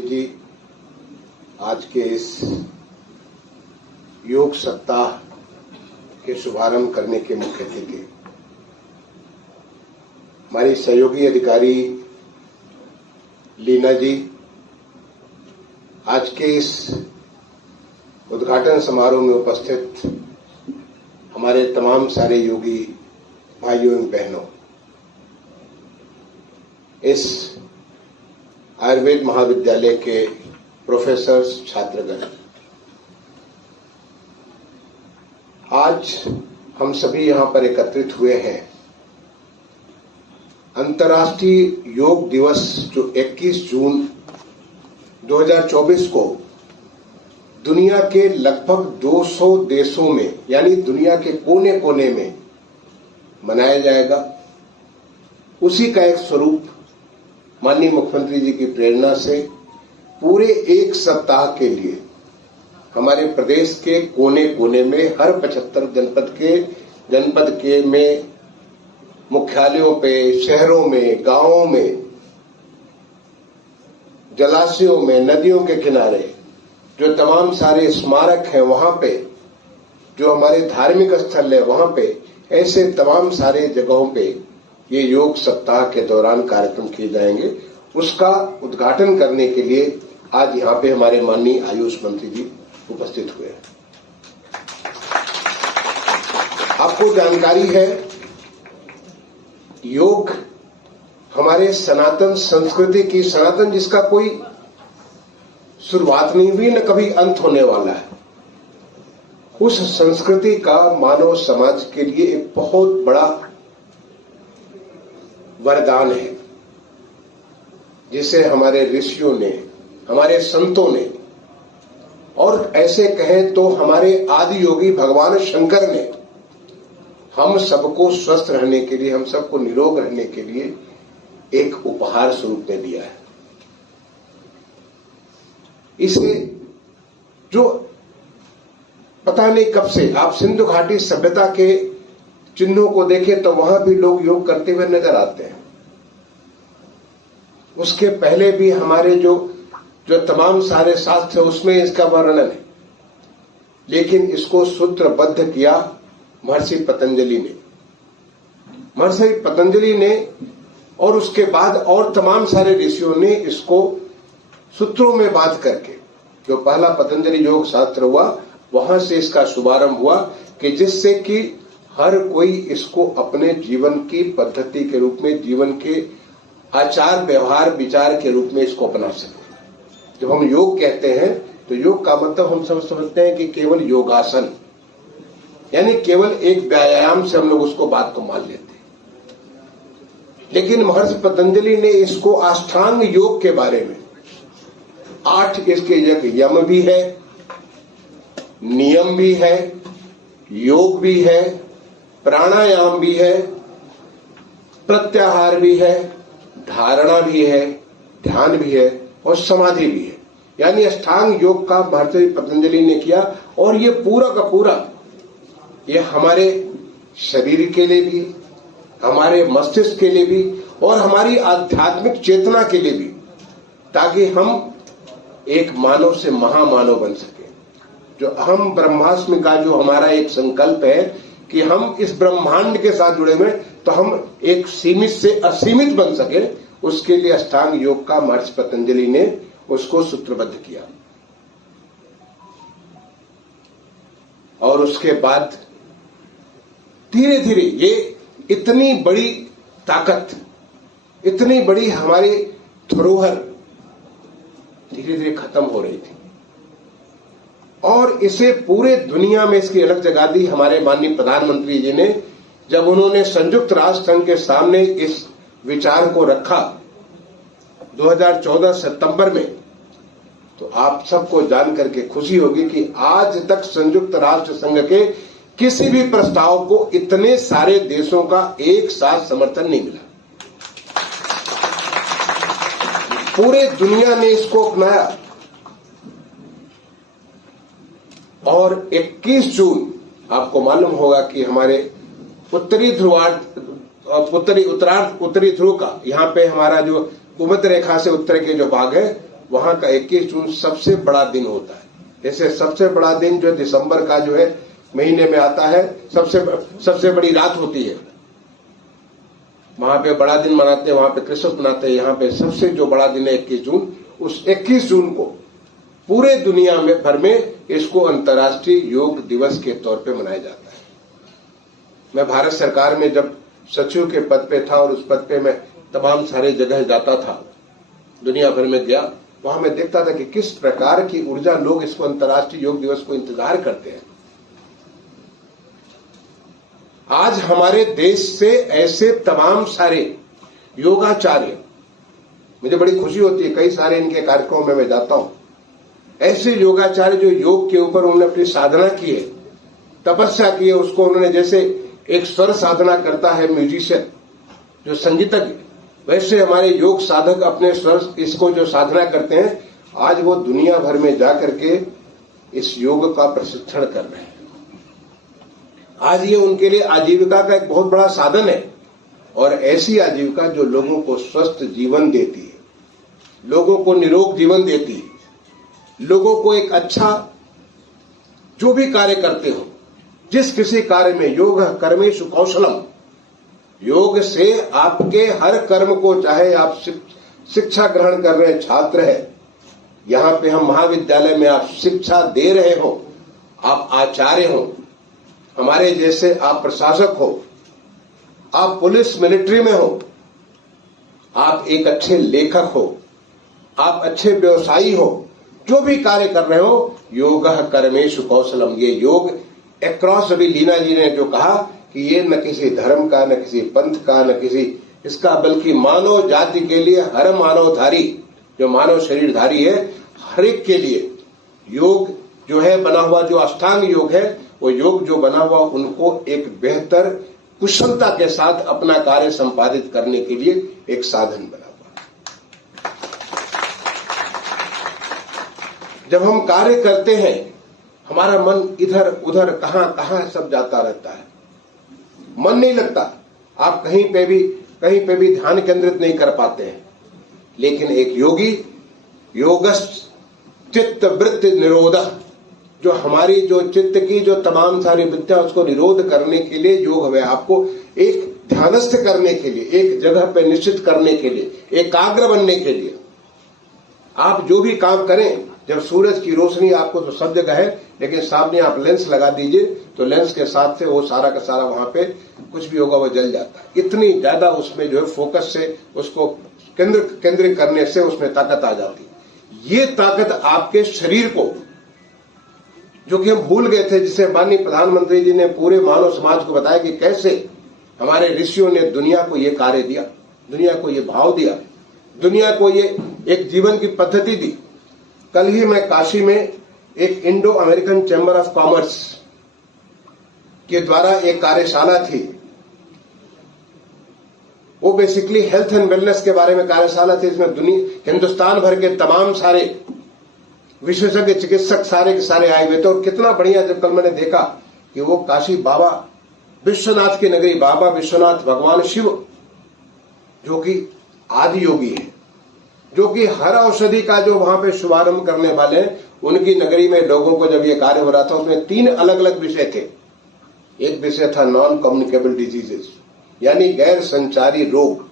जी आज के इस योग सप्ताह के शुभारंभ करने के मुख्य अतिथि हमारी सहयोगी अधिकारी लीना जी, आज के इस उद्घाटन समारोह में उपस्थित हमारे तमाम सारे योगी भाइयों एवं बहनों, इस आयुर्वेद महाविद्यालय के प्रोफेसर, छात्रगण, आज हम सभी यहां पर एकत्रित हुए हैं अंतर्राष्ट्रीय योग दिवस जो 21 जून 2024 को दुनिया के लगभग 200 देशों में यानी दुनिया के कोने कोने में मनाया जाएगा। उसी का एक स्वरूप माननीय मुख्यमंत्री जी की प्रेरणा से पूरे एक सप्ताह के लिए हमारे प्रदेश के कोने कोने में हर 75 जनपद के में मुख्यालयों पे, शहरों में, गांवों में, जलाशयों में, नदियों के किनारे जो तमाम सारे स्मारक हैं वहां पे, जो हमारे धार्मिक स्थल है वहां पे, ऐसे तमाम सारे जगहों पे ये योग सप्ताह के दौरान कार्यक्रम किए जाएंगे। उसका उद्घाटन करने के लिए आज यहाँ पे हमारे माननीय आयुष मंत्री जी उपस्थित हुए हैं। आपको जानकारी है, योग हमारे सनातन संस्कृति की, सनातन जिसका कोई शुरुआत नहीं हुई न कभी अंत होने वाला है, उस संस्कृति का मानव समाज के लिए एक बहुत बड़ा वरदान है, जिसे हमारे ऋषियों ने, हमारे संतों ने, और ऐसे कहें तो हमारे आदि योगी भगवान शंकर ने हम सबको स्वस्थ रहने के लिए, हम सबको निरोग रहने के लिए एक उपहार स्वरूप में दिया है। इसे जो पता नहीं कब से आप सिंधु घाटी सभ्यता के चिन्हों को देखें तो वहां भी लोग योग करते हुए नजर आते हैं। उसके पहले भी हमारे जो तमाम सारे शास्त्र उसमें इसका वर्णन है, लेकिन इसको सूत्रबद्ध किया महर्षि पतंजलि ने। महर्षि पतंजलि ने और उसके बाद और तमाम सारे ऋषियों ने इसको सूत्रों में बांध करके, जो पहला पतंजलि योग शास्त्र हुआ वहां से इसका शुभारंभ हुआ कि जिससे कि हर कोई इसको अपने जीवन की पद्धति के रूप में, जीवन के आचार व्यवहार विचार के रूप में इसको अपना सके। जब हम योग कहते हैं तो योग का मतलब हम सब समझते हैं कि केवल योगासन, यानी केवल एक व्यायाम से हम लोग उसको बात को मान लेते हैं। लेकिन महर्षि पतंजलि ने इसको अष्टांग योग के बारे में 8 इसके यम भी है, नियम भी है, योग भी है, प्राणायाम भी है, प्रत्याहार भी है, धारणा भी है, ध्यान भी है और समाधि भी है। यानी अष्टांग योग का महर्षि पतंजलि ने किया, और ये पूरा का पूरा ये हमारे शरीर के लिए भी, हमारे मस्तिष्क के लिए भी और हमारी आध्यात्मिक चेतना के लिए भी, ताकि हम एक मानव से महामानव बन सके। जो अहम ब्रह्मास्मि का जो हमारा एक संकल्प है कि हम इस ब्रह्मांड के साथ जुड़े हुए, तो हम एक सीमित से असीमित बन सके, उसके लिए अष्टांग योग का महर्षि पतंजलि ने उसको सूत्रबद्ध किया। और उसके बाद धीरे धीरे ये इतनी बड़ी ताकत, इतनी बड़ी हमारी धरोहर धीरे धीरे खत्म हो रही थी, और इसे पूरे दुनिया में इसकी अलग जगह दी हमारे माननीय प्रधानमंत्री जी ने। जब उन्होंने संयुक्त राष्ट्र संघ के सामने इस विचार को रखा 2014 सितंबर में, तो आप सबको जान करके खुशी होगी कि आज तक संयुक्त राष्ट्र संघ के किसी भी प्रस्ताव को इतने सारे देशों का एक साथ समर्थन नहीं मिला। पूरे दुनिया ने इसको अपनाया, और 21 जून आपको मालूम होगा कि हमारे उत्तरी ध्रुव का यहाँ पे हमारा जो भूमध्य रेखा से उत्तर के जो भाग है वहां का 21 जून सबसे बड़ा दिन होता है। जैसे सबसे बड़ा दिन जो दिसंबर का जो है महीने में आता है, सबसे बड़ी रात होती है, वहां पे बड़ा दिन मनाते हैं, वहां पे क्रिसमस मनाते हैं। यहाँ पे सबसे जो बड़ा दिन है 21 जून, उस 21 जून को पूरे दुनिया में भर में इसको अंतर्राष्ट्रीय योग दिवस के तौर पे मनाया जाता है। मैं भारत सरकार में जब सचिव के पद पे था और उस पद पे मैं तमाम सारे जगह जाता था, दुनिया भर में गया, वहां मैं देखता था कि किस प्रकार की ऊर्जा लोग इसको अंतर्राष्ट्रीय योग दिवस को इंतजार करते हैं। आज हमारे देश से ऐसे तमाम सारे योगाचार्य, मुझे बड़ी खुशी होती है, कई सारे इनके कार्यक्रमों में मैं जाता हूं, ऐसे योगाचार्य जो योग के ऊपर उन्होंने अपनी साधना की है, तपस्या की है, उसको उन्होंने जैसे एक स्वर साधना करता है म्यूजिशियन जो संगीतज्ञ, वैसे हमारे योग साधक अपने स्वर इसको जो साधना करते हैं, आज वो दुनिया भर में जाकर के इस योग का प्रशिक्षण कर रहे हैं। आज ये उनके लिए आजीविका का एक बहुत बड़ा साधन है, और ऐसी आजीविका जो लोगों को स्वस्थ जीवन देती है, लोगों को निरोग जीवन देती है, लोगों को एक अच्छा जो भी कार्य करते हो, जिस किसी कार्य में योग कर्मेषु कौशलम, योग से आपके हर कर्म को, चाहे आप शिक्षा ग्रहण कर रहे छात्र है, यहां पे हम महाविद्यालय में आप शिक्षा दे रहे हो, आप आचार्य हो, हमारे जैसे आप प्रशासक हो, आप पुलिस मिलिट्री में हो, आप एक अच्छे लेखक हो, आप अच्छे व्यवसायी हो, जो भी कार्य कर रहे हो, योग कर्मेषु कौशलम, ये योग अक्रॉस, अभी लीना जी ने जो कहा कि ये न किसी धर्म का, न किसी पंथ का, न किसी इसका, बल्कि मानव जाति के लिए, हर मानवधारी जो मानव शरीरधारी है, हर एक के लिए योग जो है बना हुआ, जो अष्टांग योग है, वो योग जो बना हुआ उनको एक बेहतर कुशलता के साथ अपना कार्य संपादित करने के लिए एक साधन बना हुआ। जब हम कार्य करते हैं, हमारा मन इधर उधर कहां कहां सब जाता रहता है, मन नहीं लगता, आप कहीं पे भी ध्यान केंद्रित नहीं कर पाते हैं। लेकिन एक योगी, योगस् चित्त वृत्ति निरोधः, जो हमारी जो चित्त की जो तमाम सारी वृत्तियां, उसको निरोध करने के लिए योग है, आपको एक ध्यानस्थ करने के लिए, एक जगह पे निश्चित करने के लिए, एकाग्र बनने के लिए। आप जो भी काम करें, जब सूरज की रोशनी आपको तो सब जगह है, लेकिन सामने आप लेंस लगा दीजिए तो लेंस के साथ से वो सारा का सारा वहां पे कुछ भी होगा वो जल जाता है। इतनी ज्यादा उसमें जो है फोकस से उसको केंद्रित करने से उसमें ताकत आ जाती है। ये ताकत आपके शरीर को, जो कि हम भूल गए थे, जिसे माननीय प्रधानमंत्री जी ने पूरे मानव समाज को बताया कि कैसे हमारे ऋषियों ने दुनिया को ये कार्य दिया, दुनिया को ये भाव दिया, दुनिया को ये एक जीवन की पद्धति दी। कल ही मैं काशी में एक Indo American chamber of commerce के द्वारा एक कार्यशाला थी, वो बेसिकली हेल्थ एंड वेलनेस के बारे में कार्यशाला थी। इसमें हिंदुस्तान भर के तमाम सारे विशेषज्ञ चिकित्सक सारे के सारे आए हुए थे। और कितना बढ़िया, जब कल मैंने देखा कि वो काशी बाबा विश्वनाथ की नगरी, बाबा विश्वनाथ भगवान शिव जो कि आदि योगी है, जो कि हर औषधि का जो वहां पे शुभारंभ करने वाले हैं, उनकी नगरी में लोगों को जब ये कार्य हो रहा था, उसमें 3 अलग अलग विषय थे। एक विषय था नॉन कम्युनिकेबल डिजीजेस, यानी गैर संचारी रोग,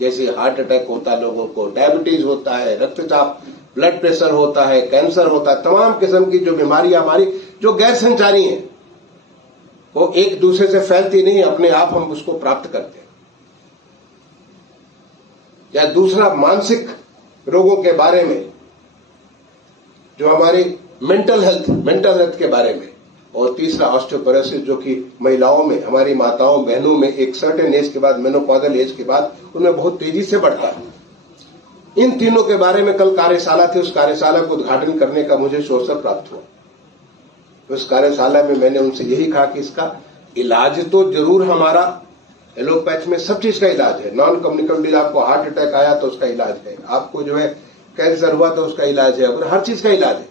जैसे हार्ट अटैक होता है लोगों को, डायबिटीज होता है, रक्तचाप, ब्लड प्रेशर होता है, कैंसर होता है, तमाम किस्म की जो बीमारियां हमारी जो गैर संचारी हैं, वो एक दूसरे से फैलती नहीं, अपने आप हम उसको प्राप्त करते हैं। या दूसरा मानसिक रोगों के बारे में, जो हमारी मेंटल हेल्थ के बारे में। और तीसरा ऑस्टियोपोरोसिस, जो कि महिलाओं में, हमारी माताओं बहनों में एक सर्टेन एज के बाद, मेनोपॉजल एज के बाद, उनमें बहुत तेजी से बढ़ता है। इन तीनों के बारे में कल कार्यशाला थी। उस कार्यशाला को उद्घाटन करने का मुझे अवसर प्राप्त हुआ। उस कार्यशाला में मैंने उनसे यही कहा कि इसका इलाज तो जरूर हमारा एलोपैथ में सब चीज का इलाज है। नॉन कम्युनिकेबल, आपको हार्ट अटैक आया तो उसका इलाज है, आपको जो है कैंसर हुआ तो उसका इलाज है, और हर चीज का इलाज है।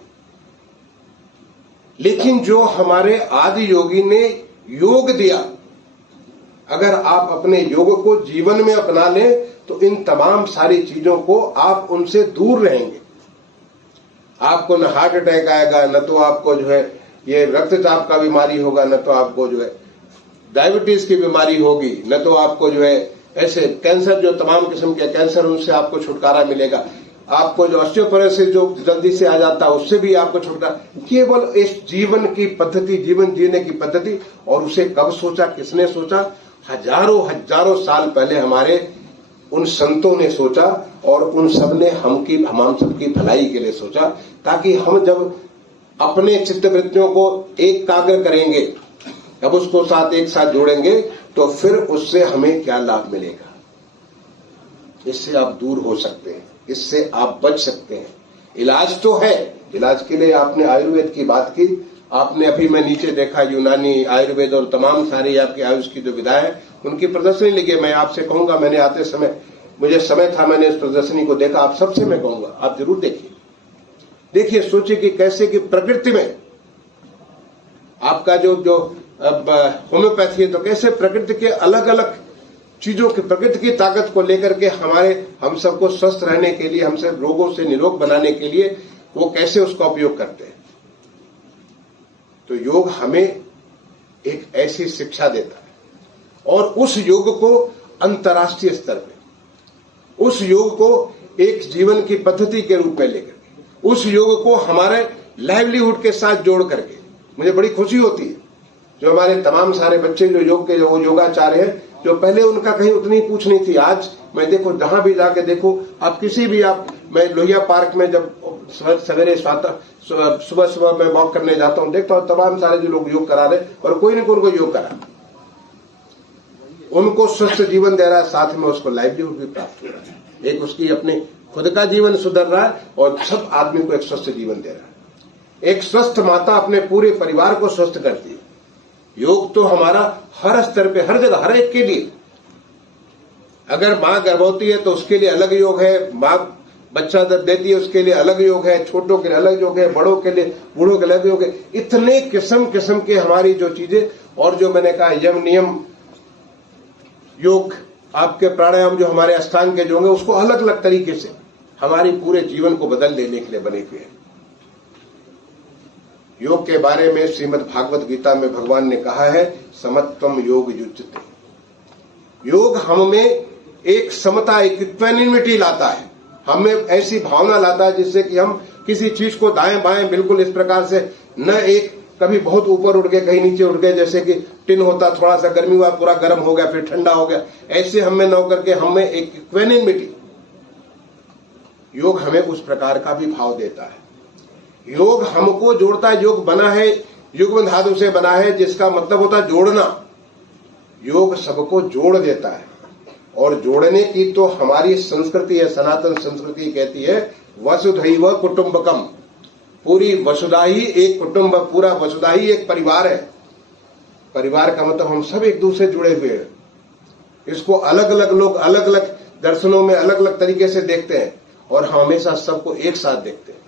लेकिन जो हमारे आदि योगी ने योग दिया, अगर आप अपने योग को जीवन में अपना लें तो इन तमाम सारी चीजों को आप उनसे दूर रहेंगे। आपको न हार्ट अटैक आएगा, न तो आपको जो है ये रक्तचाप का बीमारी होगा, न तो आपको जो है डायबिटीज की बीमारी होगी, न तो आपको जो है ऐसे कैंसर, जो तमाम किस्म के कैंसर, उनसे आपको छुटकारा मिलेगा। आपको जो ऑस्टियोपोरोसिस जो जल्दी से आ जाता है उससे भी आपको छुटकारा। केवल इस जीवन की पद्धति, जीवन जीने की पद्धति, और उसे कब सोचा, किसने सोचा? हजारों साल पहले हमारे उन संतों ने सोचा, और उन सब ने हम सबकी भलाई के लिए सोचा, ताकि हम जब अपने चित्तवृत्तियों को एक कागर करेंगे, जब उसको एक साथ जोड़ेंगे, तो फिर उससे हमें क्या लाभ मिलेगा। इससे आप दूर हो सकते हैं, इससे आप बच सकते हैं। इलाज तो है, इलाज के लिए आपने आयुर्वेद की बात की, आपने अभी मैं नीचे देखा यूनानी, आयुर्वेद और तमाम सारी आपकी आयुष की जो विधाएं है उनकी प्रदर्शनी लगी। मैं आपसे कहूंगा, मैंने आते समय, मुझे समय था, मैंने इस प्रदर्शनी को देखा, आप सबसे मैं कहूंगा आप जरूर देखिए, सोचिए कि कैसे कि प्रकृति में आपका जो होम्योपैथी है, तो कैसे प्रकृति के अलग अलग चीजों की, प्रकृति की ताकत को लेकर के हम सबको स्वस्थ रहने के लिए, हमसे रोगों से निरोग बनाने के लिए वो कैसे उसका उपयोग करते हैं। तो योग हमें एक ऐसी शिक्षा देता है, और उस योग को अंतर्राष्ट्रीय स्तर पे, उस योग को एक जीवन की पद्धति के रूप में लेकर के, उस योग को हमारे लाइवलीहुड के साथ जोड़ करके, मुझे बड़ी खुशी होती है जो हमारे तमाम सारे बच्चे जो योग के जो योगाचार्य हैं, जो पहले उनका कहीं उतनी पूछ नहीं थी, आज मैं देखो जहां भी जाके देखो, आप किसी भी मैं लोहिया पार्क में जब सवेरे सुबह मैं वॉक करने जाता हूं, देखता हूं तमाम सारे जो लोग योग करा रहे, और कोई न कोई उनको योग करा, उनको स्वस्थ जीवन दे रहा है, साथ में उसको लाइवलीहुड भी प्राप्त हो रहा है। एक उसकी अपने खुद का जीवन सुधर रहा है, और सब आदमी को एक स्वस्थ जीवन दे रहा है। एक स्वस्थ माता अपने पूरे परिवार को स्वस्थ करती है। योग तो हमारा हर स्तर पे, हर जगह, हर एक के लिए। अगर मां गर्भवती है तो उसके लिए अलग योग है, मां बच्चा जब देती है उसके लिए अलग योग है, छोटों के लिए अलग योग है, बड़ों के लिए, बूढ़ों के अलग योग है। इतने किस्म के हमारी जो चीजें, और जो मैंने कहा यम नियम योग, आपके प्राणायाम जो हमारे अष्टांग के जो होंगे, उसको अलग अलग तरीके से हमारी पूरे जीवन को बदल देने के लिए बने हुए हैं। योग के बारे में श्रीमद् भागवत गीता में भगवान ने कहा है, समत्वम योग युज्यते। योग हम में एक समता, एक इक्वेनिमिटी लाता है, हमें ऐसी भावना लाता है जिससे कि हम किसी चीज को दाएं बाएं बिल्कुल इस प्रकार से न, एक कभी बहुत ऊपर उठ गए, कहीं नीचे उठ गए, जैसे कि टिन होता, थोड़ा सा गर्मी हुआ पूरा गर्म हो गया, फिर ठंडा हो गया, ऐसे हमें न होकर के हमें एक इक्वेनिमिटी, योग हमें उस प्रकार का भी भाव देता है। योग हमको जोड़ता है। योग बना है, युग्म धातु से बना है, जिसका मतलब होता है जोड़ना। योग सबको जोड़ देता है, और जोड़ने की तो हमारी संस्कृति है, सनातन संस्कृति कहती है वसुधैव कुटुंबकम। पूरी वसुधा ही एक कुटुंब, पूरा वसुधा ही एक परिवार है। परिवार का मतलब हम सब एक दूसरे जुड़े हुए हैं। इसको अलग अलग लोग अलग अलग दर्शनों में अलग अलग तरीके से देखते हैं, और हम हमेशा सबको एक साथ देखते हैं।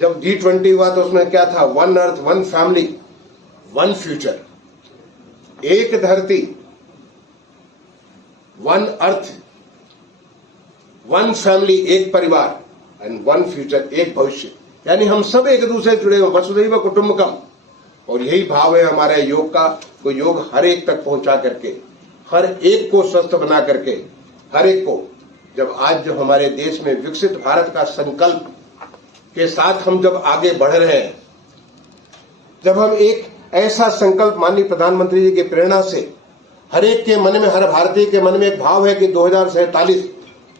जब G20 हुआ तो उसमें क्या था, one earth, one family, one future. एक धरती, वन अर्थ, वन फैमिली, एक परिवार, एंड वन फ्यूचर, एक भविष्य। यानी हम सब एक दूसरे जुड़े हुए, वसुधैव कुटुंबकम। और यही भाव है हमारे योग का। तो योग हर एक तक पहुंचा करके, हर एक को स्वस्थ बना करके, हर एक को, जब आज जो हमारे देश में विकसित भारत का संकल्प के साथ हम जब आगे बढ़ रहे हैं, जब हम एक ऐसा संकल्प माननीय प्रधानमंत्री जी की प्रेरणा से, हर एक के मन में, हर भारतीय के मन में एक भाव है कि 2047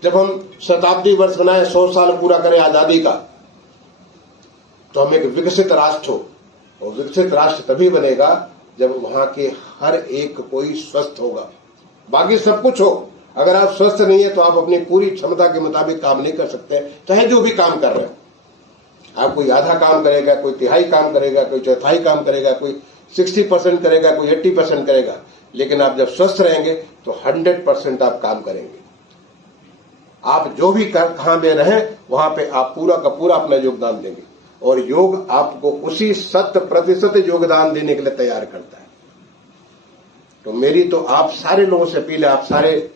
जब हम शताब्दी वर्ष बनाए, 100 साल पूरा करें आजादी का, तो हम एक विकसित राष्ट्र हो। और विकसित राष्ट्र तभी बनेगा जब वहां के हर एक कोई स्वस्थ होगा। बाकी सब कुछ हो, अगर आप स्वस्थ नहीं है तो आप अपनी पूरी क्षमता के मुताबिक काम नहीं कर सकते, चाहे जो भी काम कर रहे हो। आप कोई आधा काम करेगा, कोई तिहाई काम करेगा, कोई चौथाई काम करेगा, कोई 60% करेगा, कोई 80% करेगा, लेकिन आप जब स्वस्थ रहेंगे तो 100% आप काम करेंगे। आप जो भी कहां में रहें वहां पे आप पूरा का पूरा अपना योगदान देंगे, और योग आपको उसी 100% योगदान देने के लिए तैयार करता है। तो मेरी तो आप सारे लोगों से अपील है, आप सारे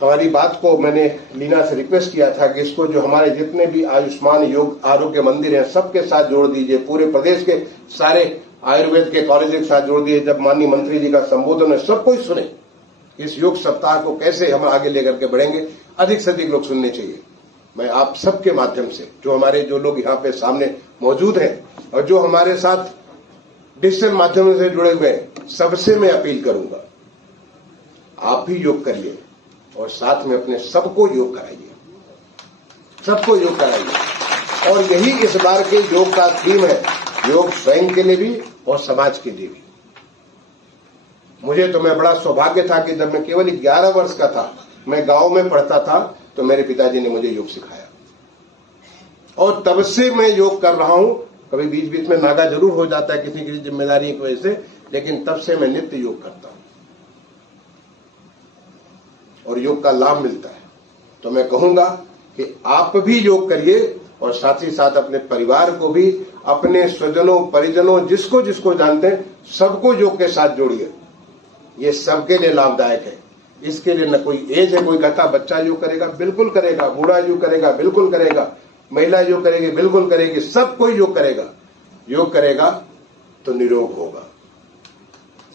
हमारी बात को मैंने लीना से रिक्वेस्ट किया था कि इसको जो हमारे जितने भी आयुष्मान योग आरोग्य मंदिर हैं सबके साथ जोड़ दीजिए, पूरे प्रदेश के सारे आयुर्वेद के कॉलेज के साथ जोड़ दीजिए। जब माननीय मंत्री जी का संबोधन है सब कोई सुने, इस योग सप्ताह को कैसे हम आगे लेकर के बढ़ेंगे, अधिक से अधिक लोग सुनने चाहिए। मैं आप सबके माध्यम से जो हमारे जो लोग यहाँ पे सामने मौजूद हैं और जो हमारे साथ डिजिटल माध्यमों से जुड़े हुए हैं, सबसे मैं अपील करूंगा आप भी योग करिए और साथ में अपने सबको योग कराइए, सबको योग कराइए। और यही इस बार के योग का थीम है, योग स्वयं के लिए भी और समाज के लिए भी। मुझे तो मैं बड़ा सौभाग्य था कि जब मैं केवल 11 वर्ष का था, मैं गांव में पढ़ता था, तो मेरे पिताजी ने मुझे योग सिखाया और तब से मैं योग कर रहा हूं। कभी बीच बीच में नागा जरूर हो जाता है किसी किसी जिम्मेदारी की वजह से, लेकिन तब से मैं नित्य योग करता हूं और योग का लाभ मिलता है। तो मैं कहूंगा कि आप भी योग करिए और साथ ही साथ अपने परिवार को भी, अपने स्वजनों परिजनों जिसको जिसको जानते हैं सबको योग के साथ जोड़िए। ये सबके लिए लाभदायक है। इसके लिए न कोई एज है, कोई कहता बच्चा योग करेगा, बिल्कुल करेगा, बूढ़ा योग करेगा, बिल्कुल करेगा, महिला योग करेगी, बिल्कुल करेगी, सब कोई योग करेगा। योग करेगा तो निरोग होगा,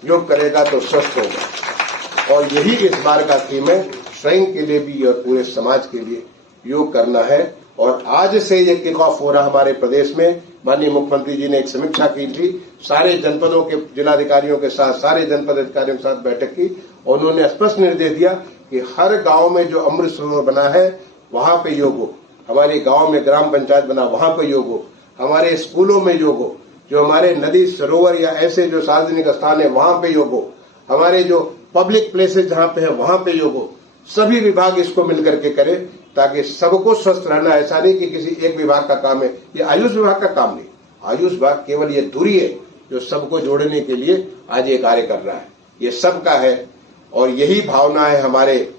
योग करेगा तो स्वस्थ होगा। और यही इस बार का थीम है, स्वयं के लिए भी और पूरे समाज के लिए योग करना है। और आज से ये किक ऑफ हो रहा हमारे प्रदेश में। माननीय मुख्यमंत्री जी ने एक समीक्षा की थी, सारे जनपदों के जिलाधिकारियों के साथ, सारे जनपद अधिकारियों के साथ बैठक की और उन्होंने स्पष्ट निर्देश दिया कि हर गांव में जो अमृत सरोवर बना है वहां पे योग हो, हमारे गांव में ग्राम पंचायत बना वहां पे योग हो, हमारे स्कूलों में योग हो, जो हमारे नदी सरोवर या ऐसे जो सार्वजनिक स्थान है वहां पे योग हो, हमारे जो पब्लिक प्लेसेस जहां पे है वहां पे योग हो। सभी विभाग इसको मिलकर के करें ताकि सबको स्वस्थ रहना। ऐसा नहीं कि किसी एक विभाग का काम है, ये आयुष विभाग का काम नहीं। आयुष विभाग केवल ये दूरी है जो सबको जोड़ने के लिए आज ये कार्य कर रहा है, ये सबका है। और यही भावना है हमारे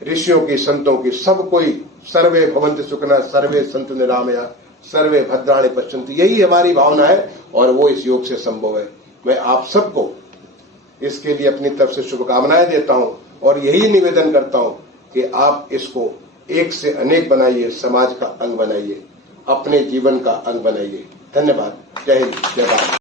ऋषियों की, संतों की, सब कोई सर्वे भवन्तु सुखिनः, सर्वे सन्तु निरामया, सर्वे भद्राणि पश्यन्तु, यही हमारी भावना है और वो इस योग से संभव है। मैं आप सबको इसके लिए अपनी तरफ से शुभकामनाएं देता हूं और यही निवेदन करता हूं कि आप इसको एक से अनेक बनाइए, समाज का अंग बनाइए, अपने जीवन का अंग बनाइए। धन्यवाद। जय हिंद, जय भारत।